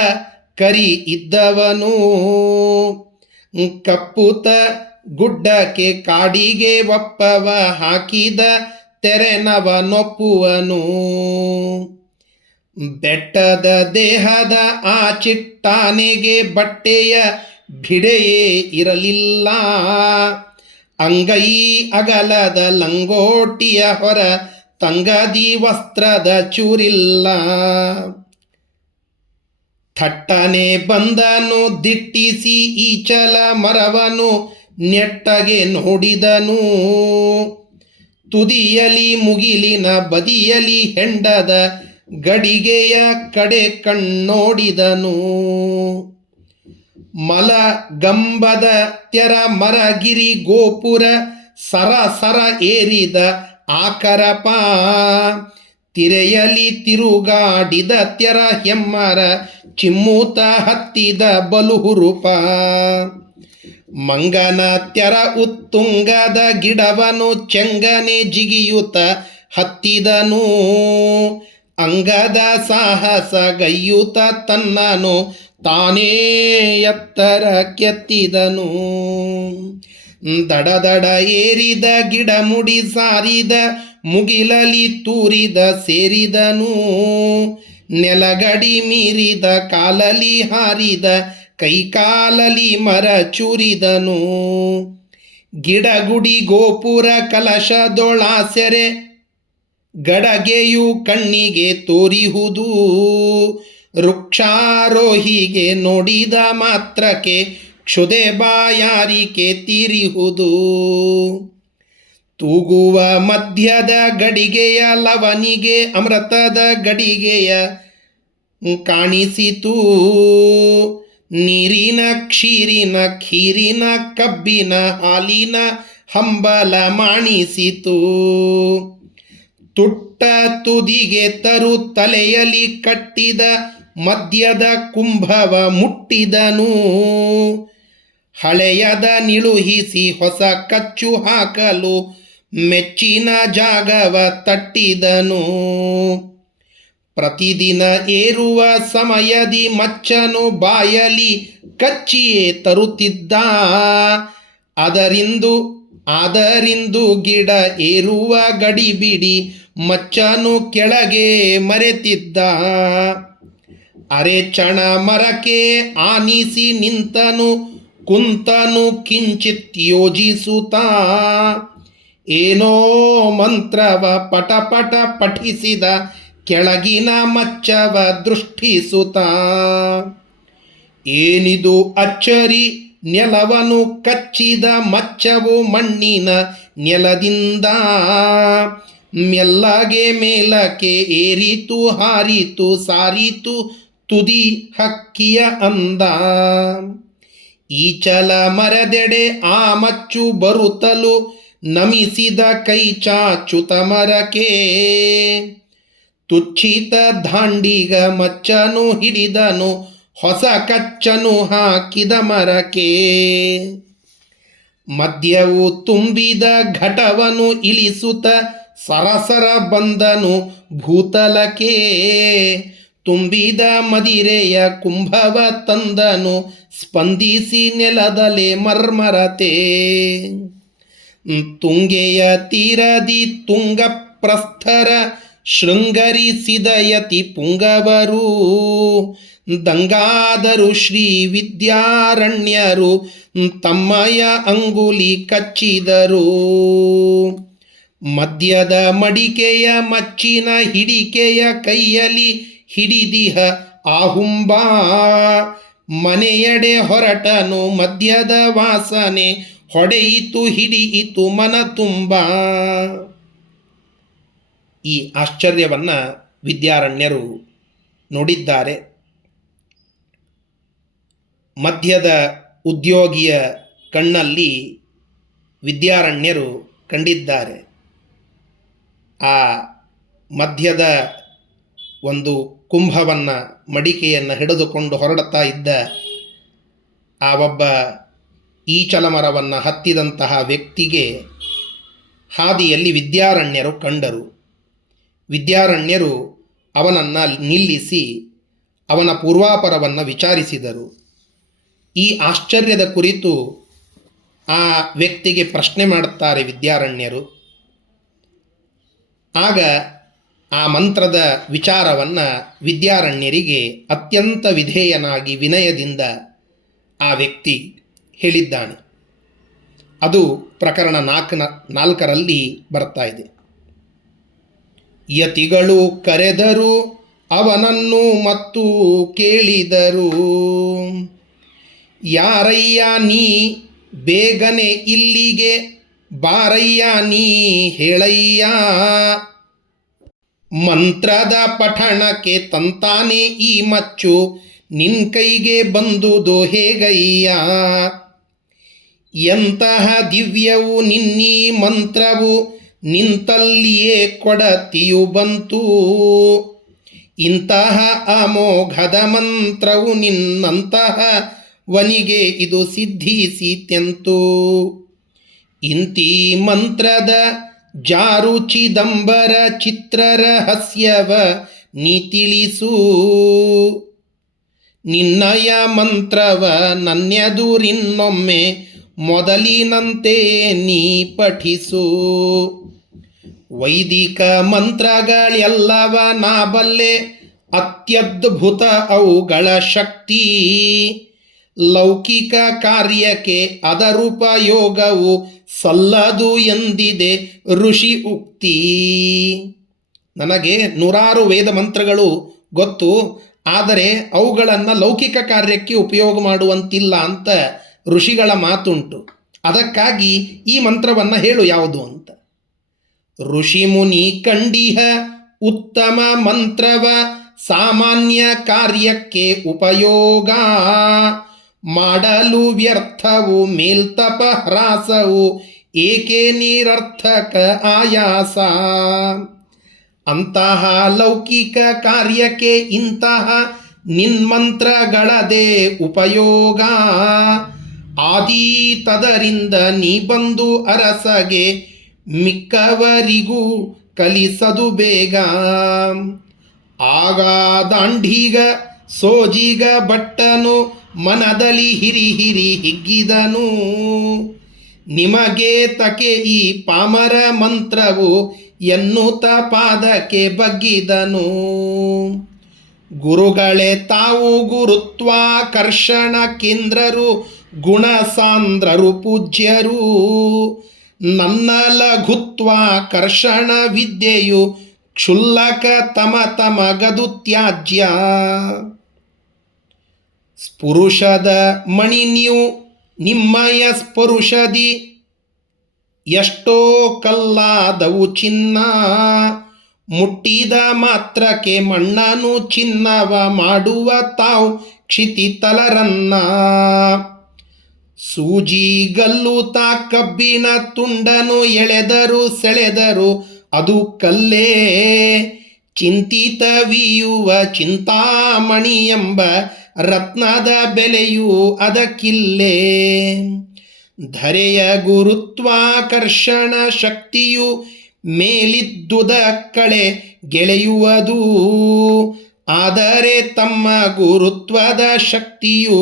ಕರಿ ಇದ್ದವನು ಕಪ್ಪುತ ಗುಡ್ಡಕ್ಕೆ ಕಾಡಿಗೆ ಒಪ್ಪವ ಹಾಕಿದ ತೆರೆನವನೊಪ್ಪುವನು ಬೆಟ್ಟದ ದೇಹದ ಆ ಚಿಟ್ಟಾನೆಗೆ ಬಟ್ಟೆಯ ಭಿಡೆಯೇ ಇರಲಿಲ್ಲ ಅಂಗೈ ಅಗಲದ ಲಂಗೋಟಿಯ ಹೊರ ತಂಗದಿ ವಸ್ತ್ರದ ಚೂರಿಲ್ಲ ಥಟ್ಟನೆ ಬಂದನು ದಿಟ್ಟಿಸಿ ಈಚಲ ಮರವನು ನೆಟ್ಟಗೆ ನೋಡಿದನು ತುದಿಯಲಿ ಮುಗಿಲಿನ ಬದಿಯಲಿ ಹೆಂಡದ ಗಡಿಗೆಯ ಕಡೆ ಕಣ್ಣೋಡಿದನು ಮಲಗಂಬದ ತೆರ ಮರಗಿರಿ ಗೋಪುರ ಸರ ಏರಿದ ಆಕರಪ ತಿರೆಯಲಿ ತಿರುಗಾಡಿದ ತೆರ ಹೆಮ್ಮರ ಚಿಮ್ಮೂತ ಹತ್ತಿದ ಬಲುಹುರುಪ ಮಂಗನ ತೆರ ಉತ್ತುಂಗದ ಗಿಡವನು ಚೆಂಗನೆ ಜಿಗಿಯುತ್ತ ಹತ್ತಿದನು. ಅಂಗದ ಸಾಹಸ ಗೈಯುತ ತನ್ನನು ತಾನೇ ಎತ್ತರ ಕೆತ್ತಿದನು. ದಡದಡ ಏರಿದ ಗಿಡ ಮುಡಿ ಸಾರಿದ ಮುಗಿಲಲಿ ತೂರಿದ ಸೇರಿದನು. ನೆಲಗಡಿ ಮೀರಿದ ಕಾಲಲಿ ಹಾರಿದ ಕೈಕಾಲಲಿ ಮರ ಚೂರಿದನು. ಗಿಡಗುಡಿ ಗೋಪುರ ಕಲಶದೊಳಾಸೆರೆ ಗಡಗೆಯು ಕಣ್ಣಿಗೆ ತೋರಿಹುದು. ವೃಕ್ಷಾರೋಹಿಗೆ ನೋಡಿದ ಮಾತ್ರಕ್ಕೆ ಕ್ಷುದೆ ಬಾಯಾರಿಕೆ ತೀರಿಹುದು. ತೂಗುವ ಮಧ್ಯದ ಗಡಿಗೆಯ ಲವನಿಗೆ ಅಮೃತದ ಗಡಿಗೆಯ ಕಾಣಿಸಿತು. ನೀರಿನ ಕ್ಷೀರಿನ ಖೀರಿನ ಕಬ್ಬಿನ ಹಾಲಿನ ಹಂಬಲ ಮಾಣಿಸಿತು. ತುಟ್ಟ ತುದಿಗೆ ತರು ತಲೆಯಲ್ಲಿ ಕಟ್ಟಿದ ಮದ್ಯದ ಕುಂಭವ ಮುಟ್ಟಿದನು. ಹಳೆಯದ ನಿಳುಹಿಸಿ ಹೊಸ ಕಚ್ಚು ಹಾಕಲು ಮೆಚ್ಚಿನ ಜಾಗವ ತಟ್ಟಿದನು. ಪ್ರತಿದಿನ ಏರುವ ಸಮಯದಿ ಮಚ್ಚನು ಬಾಯಲಿ ಕಚ್ಚಿಯೇ ತರುತ್ತಿದ್ದ. ಆದರಿಂದು ಗಿಡ ಏರುವ ಗಡಿಬಿಡಿ ಮಚ್ಚನು ಕೆಳಗೆ ಮರೆತಿದ್ದ. ಅರೆಚಣ ಮರಕ್ಕೆ ಆನಿಸಿ ನಿಂತನು ಕುಂತನು ಕಿಂಚಿತ್ ಯೋಜಿಸುತ್ತಾ. ಏನೋ ಮಂತ್ರವ ಪಟಪಟ ಪಠಿಸಿದ ಕೆಳಗಿನ ಮಚ್ಚವ ದೃಷ್ಟಿಸುತ್ತಾ. ಏನಿದು ಅಚ್ಚರಿ, ನೆಲವನು ಕಚ್ಚಿದ ಮಚ್ಚವು ಮಣ್ಣಿನ ನೆಲದಿಂದ ಮೆಲ್ಲಗೆ ಮೇಲಕ್ಕೆ ಏರಿತು ಹಾರಿತು ಸಾರಿತು ತುದಿ ಹಕ್ಕಿಯ ಅಂದ. ಈಚಲ ಮರದೆಡೆ ಆ ಮಚ್ಚು ಬರುತ್ತಲು ನಮಿಸಿದ ಕೈ ಚಾಚುತ ಮರಕ್ಕೆ. ತುಚ್ಛಿತ ದಾಂಡಿಗ ಮಚ್ಚನು ಹಿಡಿದನು ಹೊಸ ಕಚ್ಚನು ಹಾಕಿದ ಮರಕ್ಕೆ. ಮದ್ಯವು ತುಂಬಿದ ಘಟವನು ಇಳಿಸುತ್ತ ಸರಸರ ಬಂದನು ಭೂತಲಕ್ಕೆ. ತುಂಬಿದ ಮದಿರೆಯ ಕುಂಭವ ತಂದನು ಸ್ಪಂದಿಸಿ ನೆಲದಲೆ ಮರ್ಮರತೆ. ತುಂಗೆಯ ತೀರದಿ ತುಂಗ ಪ್ರಸ್ಥರ ಶೃಂಗರಿಸಿದ ಯತಿ ಪುಂಗವರು. ದಂಗಾದರು ಶ್ರೀ ವಿದ್ಯಾರಣ್ಯರು ತಮ್ಮಯ ಅಂಗುಲಿ ಕಚ್ಚಿದರು. ಮದ್ಯದ ಮಡಿಕೆಯ ಮಚ್ಚಿನ ಹಿಡಿಕೆಯ ಕೈಯಲ್ಲಿ ಹಿಡಿದಿಹ ಆಹುಂಬ. ಮನೆಯಡೆ ಹೊರಟನು ಮದ್ಯದ ವಾಸನೆ ಹೊಡೆಯಿತು ಹಿಡಿಯಿತು ಮನ ತುಂಬ. ಈ ಆಶ್ಚರ್ಯವನ್ನು ವಿದ್ಯಾರಣ್ಯರು ನೋಡಿದ್ದಾರೆ. ಮದ್ಯದ ಉದ್ಯೋಗಿಯ ಕಣ್ಣಲ್ಲಿ ವಿದ್ಯಾರಣ್ಯರು ಕಂಡಿದ್ದಾರೆ. ಆ ಮದ್ಯದ ಒಂದು ಕುಂಭವನ್ನು ಮಡಿಕೆಯನ್ನು ಹಿಡಿದುಕೊಂಡು ಹೊರಡುತ್ತಾ ಇದ್ದ ಆ ಒಬ್ಬ ಈಚಲ ಮರವನ್ನು ಹತ್ತಿದಂತಹ ವ್ಯಕ್ತಿಗೆ ಹಾದಿಯಲ್ಲಿ ವಿದ್ಯಾರಣ್ಯರು ಕಂಡರು. ವಿದ್ಯಾರಣ್ಯರು ಅವನನ್ನು ನಿಲ್ಲಿಸಿ ಅವನ ಪೂರ್ವಾಪರವನ್ನು ವಿಚಾರಿಸಿದರು. ಈ ಆಶ್ಚರ್ಯದ ಕುರಿತು ಆ ವ್ಯಕ್ತಿಗೆ ಪ್ರಶ್ನೆ ಮಾಡುತ್ತಾರೆ ವಿದ್ಯಾರಣ್ಯರು. ಆಗ ಆ ಮಂತ್ರದ ವಿಚಾರವನ್ನು ವಿದ್ಯಾರಣ್ಯರಿಗೆ ಅತ್ಯಂತ ವಿಧೇಯನಾಗಿ ವಿನಯದಿಂದ ಆ ವ್ಯಕ್ತಿ ಹೇಳಿದ್ದಾನೆ. ಅದು ಪ್ರಕರಣ 4ರಲ್ಲಿ ಬರ್ತಾ ಇದೆ. ಯತಿಗಳು ಕರೆದರು ಅವನನ್ನು ಮತ್ತು ಕೇಳಿದರು. ಯಾರಯ್ಯ ನೀ ಬೇಗನೆ ಇಲ್ಲಿಗೆ ಬಾರಯ್ಯ ನೀ ಹೇಳಯ್ಯ. ಮಂತ್ರದ ಪಠಣಕ್ಕೆ ತಂತಾನೆ ಈ ಮಚ್ಚು ನಿನ್ ಕೈಗೆ ಬಂದುದು ಹೇಗಯ್ಯ. ಎಂತಹ ದಿವ್ಯವು ನಿನ್ನೀ ಮಂತ್ರವು ನಿಂತಲ್ಲಿಯೇ ಕೊಡತಿಯು ಬಂತು. ಇಂತಹ ಅಮೋಘದ ಮಂತ್ರವು ನಿನ್ನಂತಹ ವನಿಗೆ ಇದು ಸಿದ್ಧಿಸೀತೆಂತು. ಇಂತಿ ಮಂತ್ರದ ಜಾರು ಚಿದಂಬರ ಚಿತ್ರ ರಹಸ್ಯವ ನೀ ತಿಳಿಸು. ನಿನ್ನಯ ಮಂತ್ರವ ನನ್ನೆದುರಿನ್ನೊಮ್ಮೆ ಮೊದಲಿನಂತೆ ನೀ ಪಠಿಸು. ವೈದಿಕ ಮಂತ್ರಗಳೆಲ್ಲವ ನಾ ಬಲ್ಲೆ, ಅತ್ಯದ್ಭುತ ಅವುಗಳ ಶಕ್ತಿ. ಲೌಕಿಕ ಕಾರ್ಯಕ್ಕೆ ಅದರುಪಯೋಗವು ಸಲ್ಲದು ಎಂದಿದೆ ಋಷಿ ಉಕ್ತಿ. ನನಗೆ 100 ವೇದ ಮಂತ್ರಗಳು ಗೊತ್ತು, ಆದರೆ ಅವುಗಳನ್ನು ಲೌಕಿಕ ಕಾರ್ಯಕ್ಕೆ ಉಪಯೋಗ ಮಾಡುವಂತಿಲ್ಲ ಅಂತ ಋಷಿಗಳ ಮಾತುಂಟು. ಅದಕ್ಕಾಗಿ ಈ ಮಂತ್ರವನ್ನು ಹೇಳು ಯಾವುದು ಅಂತ. ಋಷಿ ಮುನಿ ಕಂಡಿಹ ಉತ್ತಮ ಮಂತ್ರವ ಸಾಮಾನ್ಯ ಕಾರ್ಯಕ್ಕೆ ಉಪಯೋಗ ಮಾಡಲು ವ್ಯರ್ಥವು ಮೇಲ್ತಪ ಹ್ರಾಸವು ಏಕೆ ನಿರರ್ಥಕ ಆಯಾಸ. ಅಂತಹ ಲೌಕಿಕ ಕಾರ್ಯಕ್ಕೆ ಇಂತಹ ನಿನ್ಮಂತ್ರಗಳದೇ ಉಪಯೋಗ. ಆದಿ ತದರಿಂದ ನೀ ಬಂದು ಅರಸಗೆ ಮಿಕ್ಕವರಿಗೂ ಕಲಿಸದು ಬೇಗ. ಆಗ ದಾಂಢಿಗ ಸೋಜಿಗ ಭಟ್ಟನು ಮನದಲ್ಲಿ ಹಿರಿ ಹಿಗ್ಗಿದನು. ನಿಮಗೆ ತಕೆ ಈ ಪಾಮರ ಮಂತ್ರವು ಎನ್ನುತ್ತ ಪಾದಕ್ಕೆ ಬಗ್ಗಿದನು. ಗುರುಗಳೇ ತಾವು ಗುರುತ್ವಾಕರ್ಷಣ ಕೇಂದ್ರರು, ಗುಣಸಾಂದ್ರರು, ಪೂಜ್ಯರು. ನನ್ನ ಲಘುತ್ವಾಕರ್ಷಣ ವಿದ್ಯೆಯು ಕ್ಷುಲ್ಲಕ ತಮ ಗದು ತ್ಯಾಜ್ಯ. ಸ್ಪುರುಷದ ಮಣಿ ನೀವು ನಿಮ್ಮಯ ಸ್ಪರುಶದಿ ಎಷ್ಟೋ ಕಲ್ಲಾದವು ಚಿನ್ನ. ಮುಟ್ಟಿದ ಮಾತ್ರಕ್ಕೆ ಮಣ್ಣನು ಚಿನ್ನವ ಮಾಡುವ ತಾವು ಕ್ಷಿತಿತಲರನ್ನ. ಸೂಜಿಗಲ್ಲು ತಾ ಕಬ್ಬಿನ ತುಂಡನು ಎಳೆದರು ಸೆಳೆದರು ಅದು ಕಲ್ಲೇ. ಚಿಂತಿತವಿಯುವ ಚಿಂತಾಮಣಿ ಎಂಬ ರತ್ನದ ಬೆಲೆಯು ಅದಕ್ಕಿಲ್ಲೇ. ಧರೆಯ ಗುರುತ್ವಾಕರ್ಷಣ ಶಕ್ತಿಯು ಮೇಲಿದ್ದುದ ಕಳೆ ಗೆಳೆಯುವುದು. ಆದರೆ ತಮ್ಮ ಗುರುತ್ವದ ಶಕ್ತಿಯು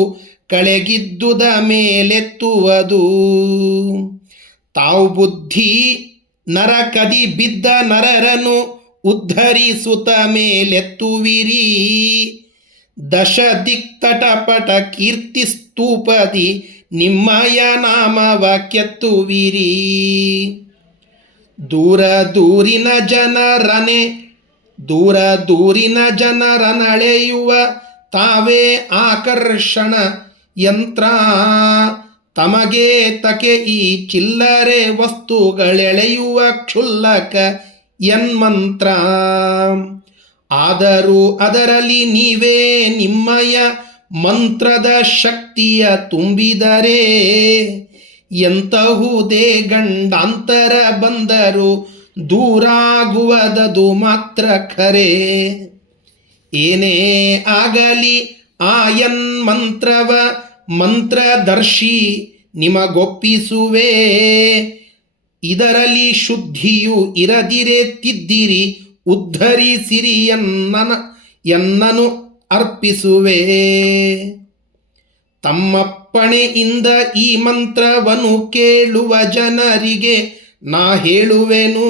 ಕಳೆಗಿದ್ದುದ ಮೇಲೆತ್ತುವುದು. ತಾವು ಬುದ್ಧಿ ನರಕದಿ ಬಿದ್ದ ನರರನು ಉದ್ಧರಿಸುತ್ತ ಮೇಲೆತ್ತುವಿರಿ. ದಶ ದಿಕ್ತಟಪಟ ಕೀರ್ತಿ ಸ್ತೂಪದಿ ನಿಮ್ಮಯ ನಾಮವ ಕೆತ್ತುವಿರಿ. ದೂರಿನ ಜನರನೆಳೆಯುವ ತಾವೇ ಆಕರ್ಷಣ ಯಂತ್ರ. ತಮಗೆ ತಕೆ ಈ ಚಿಲ್ಲರೆ ವಸ್ತುಗಳೆಳೆಯುವ ಕ್ಷುಲ್ಲಕ ಯನ್ಮಂತ್ರ. ಆದರೂ ಅದರಲ್ಲಿ ನೀವೇ ನಿಮ್ಮಯ ಮಂತ್ರದ ಶಕ್ತಿಯ ತುಂಬಿದರೆ ಎಂತಹುದೇ ಗಂಡಾಂತರ ಬಂದರೂ ದೂರಾಗುವುದದು ಮಾತ್ರ ಖರೆ. ಏನೇ ಆಗಲಿ ಆಯನ್ ಮಂತ್ರವ ಮಂತ್ರದರ್ಶಿ ನಿಮಗೊಪ್ಪಿಸುವೆ. ಇದರಲ್ಲಿ ಶುದ್ಧಿಯು ಇರದಿರೆ ತಿದ್ದಿರಿ ಉದ್ಧರಿಸಿರಿ ಎನ್ನನು ಅರ್ಪಿಸುವೆ. ತಮ್ಮಪ್ಪಣೆಯಿಂದ ಈ ಮಂತ್ರವನ್ನು ಕೇಳುವ ಜನರಿಗೆ ನಾ ಹೇಳುವೆನು.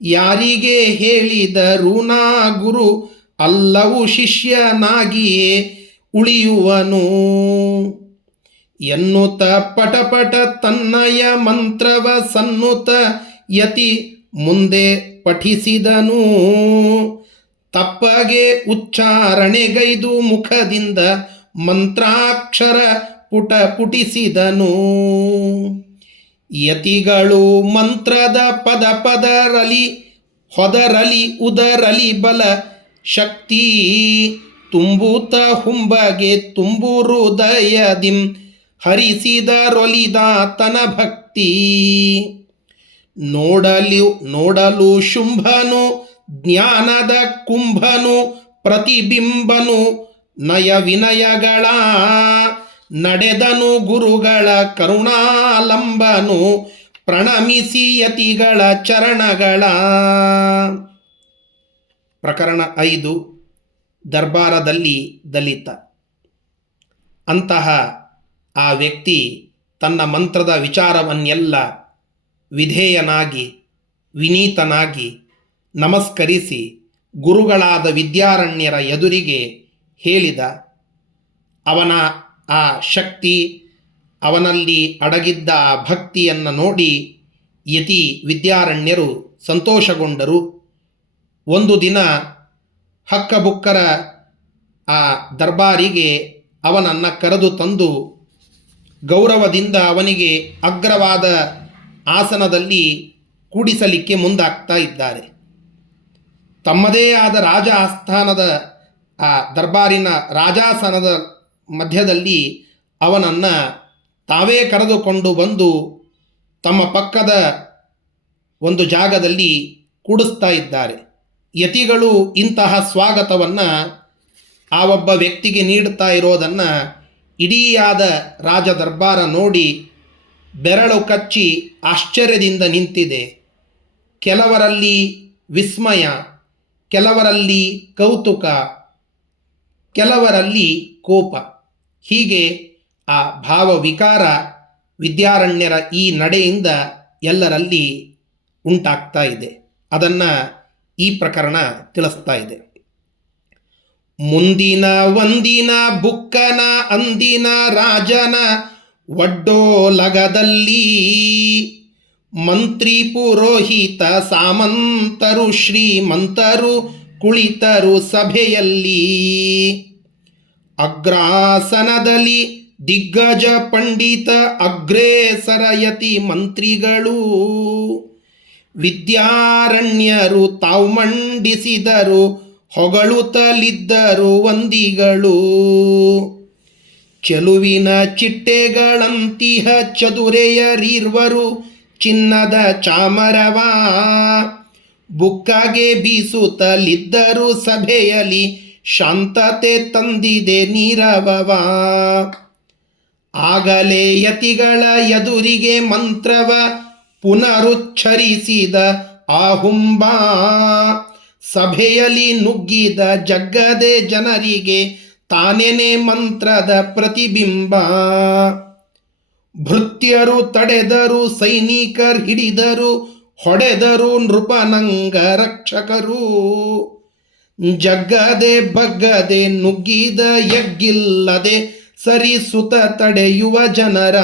ಯಾರಿಗೆ ಹೇಳಿದರೂ ನಾ ಗುರು ಅಲ್ಲವು ಶಿಷ್ಯನಾಗಿಯೇ ಉಳಿಯುವನು. ಎನ್ನುತ್ತ ಪಟಪಟ ತನ್ನಯ ಮಂತ್ರವ ಸನ್ನುತ ಯತಿ ಮುಂದೆ ಪಠಿಸಿದನು. ತಪ್ಪಗೆ ಉಚ್ಚಾರಣೆಗೈದು ಮುಖದಿಂದ ಮಂತ್ರಾಕ್ಷರ ಪುಟಿಸಿದನು. ಯತಿಗಳು ಮಂತ್ರದ ಪದರಲಿ ಹೊದರಲಿ ಉದರಲಿ ಬಲ ಶಕ್ತಿ. ತುಂಬೂತ ಹುಂಬಗೆ ತುಂಬು ಹೃದಯದಿಂ ಹರಿಸಿದರೊಲಿದಾತನ ಭಕ್ತಿ. ನೋಡಲು ಶುಂಭನು ಜ್ಞಾನದ ಕುಂಭನು ಪ್ರತಿಬಿಂಬನು ನಯ ವಿನಯಗಳ ನಡೆದನು ಗುರುಗಳ ಕರುಣಾಲಂಬನು ಪ್ರಣಮಿಸಿ ಯತಿಗಳ ಚರಣಗಳ. ಪ್ರಕರಣ 5 ದರ್ಬಾರದಲ್ಲಿ ದಲಿತ. ಅಂತಹ ಆ ವ್ಯಕ್ತಿ ತನ್ನ ಮಂತ್ರದ ವಿಚಾರವನ್ನೆಲ್ಲ ವಿಧೇಯನಾಗಿ ವಿನೀತನಾಗಿ ನಮಸ್ಕರಿಸಿ ಗುರುಗಳಾದ ವಿದ್ಯಾರಣ್ಯರ ಎದುರಿಗೆ ಹೇಳಿದ. ಅವನ ಆ ಶಕ್ತಿ, ಅವನಲ್ಲಿ ಅಡಗಿದ್ದ ಆ ಭಕ್ತಿಯನ್ನು ನೋಡಿ ಯತಿ ವಿದ್ಯಾರಣ್ಯರು ಸಂತೋಷಗೊಂಡರು. ಒಂದು ದಿನ ಹಕ್ಕಬುಕ್ಕರ ಆ ದರ್ಬಾರಿಗೆ ಅವನನ್ನು ಕರೆದು ತಂದು ಗೌರವದಿಂದ ಅವನಿಗೆ ಅಗ್ರವಾದ ಆಸನದಲ್ಲಿ ಕೂಡಿಸಲಿಕ್ಕೆ ಮುಂದಾಗ್ತಾ ಇದ್ದಾರೆ. ತಮ್ಮದೇ ಆದ ರಾಜ ಆಸ್ಥಾನದ ಆ ದರ್ಬಾರಿನ ರಾಜಾಸನದ ಮಧ್ಯದಲ್ಲಿ ಅವನನ್ನು ತಾವೇ ಕರೆದುಕೊಂಡು ಬಂದು ತಮ್ಮ ಪಕ್ಕದ ಒಂದು ಜಾಗದಲ್ಲಿ ಕೂಡಿಸ್ತಾ ಇದ್ದಾರೆ. ಯತಿಗಳು ಇಂತಹ ಸ್ವಾಗತವನ್ನು ಆ ಒಬ್ಬ ವ್ಯಕ್ತಿಗೆ ನೀಡುತ್ತಾ ಇರೋದನ್ನು ಇಡೀಯಾದ ರಾಜ ದರ್ಬಾರ ನೋಡಿ ಬೆರಳು ಕಚ್ಚಿ ಆಶ್ಚರ್ಯದಿಂದ ನಿಂತಿದೆ. ಕೆಲವರಲ್ಲಿ ವಿಸ್ಮಯ, ಕೆಲವರಲ್ಲಿ ಕೌತುಕ, ಕೆಲವರಲ್ಲಿ ಕೋಪ. ಹೀಗೆ ಆ ಭಾವವಿಕಾರ ವಿದ್ಯಾರಣ್ಯರ ಈ ನಡೆಯಿಂದ ಎಲ್ಲರಲ್ಲಿ ಉಂಟಾಗ್ತಾ ಇದೆ. ಅದನ್ನು ಈ ಪ್ರಕರಣ ತಿಳಿಸ್ತಾ ಇದೆ. ಮುಂದಿನ ಒಂದಿನ ಬುಕ್ಕನ ಅಂದಿನ ರಾಜನ ಒಡ್ಡೋಲಗದಲ್ಲಿ ಮಂತ್ರಿ ಪುರೋಹಿತ ಸಾಮಂತರು ಶ್ರೀಮಂತರು ಕುಳಿತರು ಸಭೆಯಲ್ಲಿ. ಅಗ್ರಾಸನದಲ್ಲಿ ದಿಗ್ಗಜ ಪಂಡಿತ ಅಗ್ರೇಸರ ಯತಿ ಮಂತ್ರಿಗಳು. ವಿದ್ಯಾರಣ್ಯರು ತಾವು ಮಂಡಿಸಿದರು ಹೊಗಳುತ್ತಲಿದ್ದರು ವಂದಿಗಳು. ಚೆಲುವಿನ ಚಿಟ್ಟೆಗಳಂತಿಹ ಚದುರೆಯರಿರ್ವರು ಚಿನ್ನದ ಚಾಮರವ. ಬುಕ್ಕಗೆ ಬೀಸುತ್ತಲಿದ್ದರು ಸಭೆಯಲ್ಲಿ ಶಾಂತತೆ ತಂದಿದೆ ನೀರವವ. ಆಗಲೇ ಯತಿಗಳ ಎದುರಿಗೆ ಮಂತ್ರವ ಪುನರುಚ್ಛರಿಸಿದ ಆಹುಂಬ. ಸಭೆಯಲ್ಲಿ ನುಗ್ಗಿದ ಜಗ್ಗದೆ ಜನರಿಗೆ ತಾನೇನೆ ಮಂತ್ರದ ಪ್ರತಿಬಿಂಬ. ಭೃತ್ಯರು ತಡೆದರು, ಸೈನಿಕರು ಹಿಡಿದರು, ಹೊಡೆದರು ನೃಪನಂಗ ರಕ್ಷಕರು. ಜಗ್ಗದೆ ಬಗ್ಗದೆ ನುಗ್ಗಿದ ಯಗ್ಗಿಲ್ಲದೆ ಸರಿಸುತ ತಡೆಯುವ ಜನರ.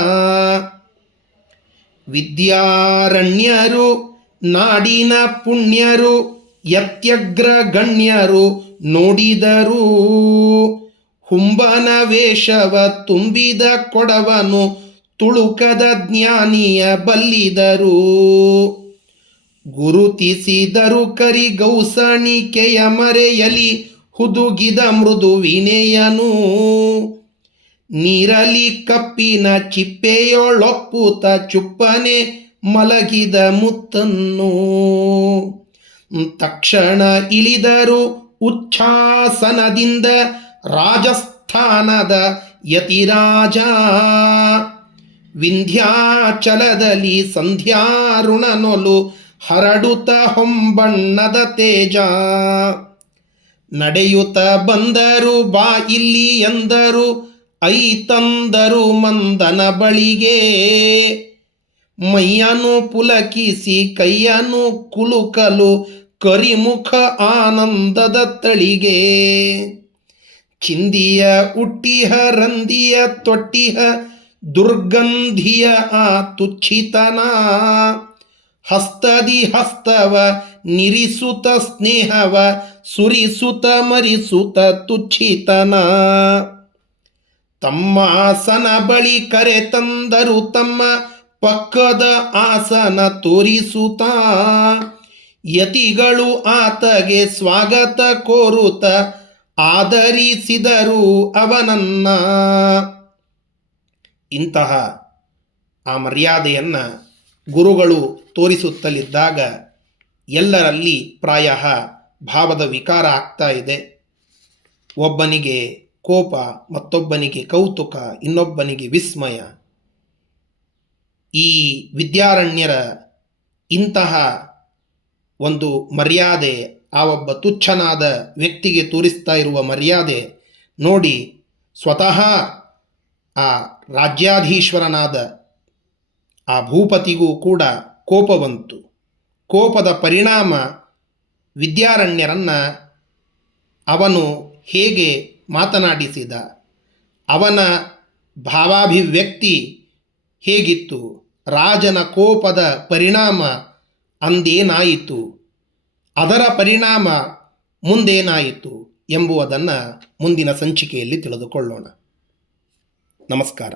ವಿದ್ಯಾರಣ್ಯರು ನಾಡಿನ ಪುಣ್ಯರು ಯತ್ಯಗ್ರ ಗಣ್ಯರು ನೋಡಿದರು. ಹುಂಬನ ವೇಷವ ತುಂಬಿದ ಕೊಡವನು ತುಳುಕದ ಜ್ಞಾನಿಯ ಬಲ್ಲಿದರು. ಗುರುತಿಸಿದರು ಕರಿಗೌಸಣಿಕೆಯ ಮರೆಯಲಿ ಹುದುಗಿದ ಮೃದು ವಿನೆಯನು. ನೀರಲಿ ಕಪ್ಪಿನ ಚಿಪ್ಪೆಯೊಳೊಪ್ಪುತ ಚುಪ್ಪನೆ ಮಲಗಿದ ಮುತ್ತನ್ನು. ತಕ್ಷಣ ಇಳಿದರು ಉಚ್ಛ್ವಾಸನದಿಂದ ರಾಜಸ್ಥಾನದ ಯತಿರಾಜ. ವಿಂಧ್ಯಾಚಲದಲ್ಲಿ ಸಂಧ್ಯಾರುಣನೊಲು ಹರಡುತ್ತ ಹೊಂಬಣ್ಣದ ತೇಜ. ನಡೆಯುತ್ತ ಬಂದರು ಬಾ ಇಲ್ಲಿ ಎಂದರು ಐತಂದರು ಮಂದನ ಬಳಿಗೆ. ಮೈಯನು ಪುಲಕಿಸಿ ಕೈಯನು ಕುಲುಕಲು ಕರಿಮುಖ ಆನಂದದ ತಳಿಗೆ. ಚಿಂದಿಯ ಉಟ್ಟಿಹ ರಂದಿಯ ತೊಟ್ಟಿಹ ದುರ್ಗಂಧಿಯ ಆ ತುಚ್ಛಿತನ. ಹಸ್ತದಿ ಹಸ್ತವ ನಿರಿಸುತ್ತ ಸ್ನೇಹವ ಸುರಿಸುತ್ತ ಮರಿಸುತ್ತ ತುಚ್ಛಿತನ. ತಮ್ಮ ಆಸನ ಬಳಿ ಕರೆ ತಂದರು ತಮ್ಮ ಪಕ್ಕದ ಆಸನ ತೋರಿಸುತ್ತ. ಯತಿಗಳು ಆತಗೆ ಸ್ವಾಗತ ಕೋರುತ್ತ ಆದರಿಸಿದರು ಅವನನ್ನ. ಇಂತಹ ಆ ಮರ್ಯಾದೆಯನ್ನು ಗುರುಗಳು ತೋರಿಸುತ್ತಲಿದ್ದಾಗ ಎಲ್ಲರಲ್ಲಿ ಪ್ರಾಯ ಭಾವದ ವಿಕಾರ ಆಗ್ತಾ ಇದೆ. ಒಬ್ಬನಿಗೆ ಕೋಪ, ಮತ್ತೊಬ್ಬನಿಗೆ ಕೌತುಕ, ಇನ್ನೊಬ್ಬನಿಗೆ ವಿಸ್ಮಯ. ಈ ವಿದ್ಯಾರಣ್ಯರ ಇಂತಹ ಒಂದು ಮರ್ಯಾದೆ, ಆ ಒಬ್ಬ ತುಚ್ಛನಾದ ವ್ಯಕ್ತಿಗೆ ತೋರಿಸ್ತಾ ಇರುವ ಮರ್ಯಾದೆ ನೋಡಿ ಸ್ವತಃ ಆ ರಾಜ್ಯಾಧೀಶ್ವರನಾದ ಆ ಭೂಪತಿಗೂ ಕೂಡ ಕೋಪ ಬಂತು. ಕೋಪದ ಪರಿಣಾಮ ವಿದ್ಯಾರಣ್ಯರನ್ನು ಅವನು ಹೇಗೆ ಮಾತನಾಡಿಸಿದ, ಅವನ ಭಾವಾಭಿವ್ಯಕ್ತಿ ಹೇಗಿತ್ತು, ರಾಜನ ಕೋಪದ ಪರಿಣಾಮ ಅಂದೇನಾಯಿತು, ಅದರ ಪರಿಣಾಮ ಮುಂದೇನಾಯಿತು ಎಂಬುದನ್ನು ಮುಂದಿನ ಸಂಚಿಕೆಯಲ್ಲಿ ತಿಳಿದುಕೊಳ್ಳೋಣ. ನಮಸ್ಕಾರ.